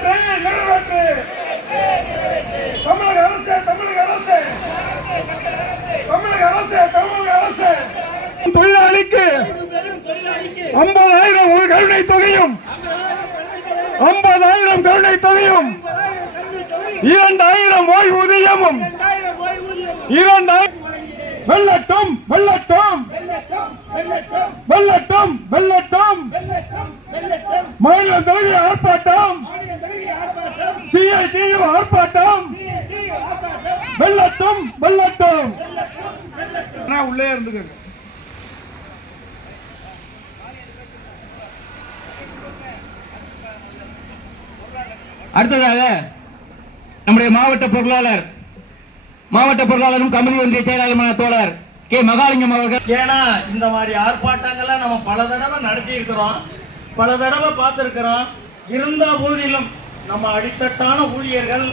நிறைவேற்று நிறைவேற்று தமிழக தொழிலாளிக்கு ஐம்பதாயிரம் ஒரு கருணை தொகையும் ஐம்பதாயிரம் கருணை தொகையும் இரண்டாயிரம் ஓய்வூதியமும் இரண்டாயிரம் வெள்ளட்டும் வெள்ளட்டும் வெள்ளட்டும் வெள்ளட்டும் மாநில தலைவர் ஆர்ப்பாட்டம் சிஐடியு ஆர்ப்பாட்டம். வெள்ளட்டும் வெள்ளட்டும் உள்ளே இருந்துக்கங்க. அடுத்ததாக நம்முடைய மாவட்ட பொருளாளர் மாவட்ட பொருளாளரும் கமிதி ஒன்றிய செயலாளருமான தோழர் கே. மகாலிங்கம் அவர்கள். ஏன்னா இந்த மாதிரி ஆர்ப்பாட்டங்களை நம்ம பல தடவை நடத்தி இருக்கிறோம் பல தடவை பார்த்துருக்கிறோம். இருந்த போதிலும் நம்ம அடித்தட்டான ஊழியர்கள்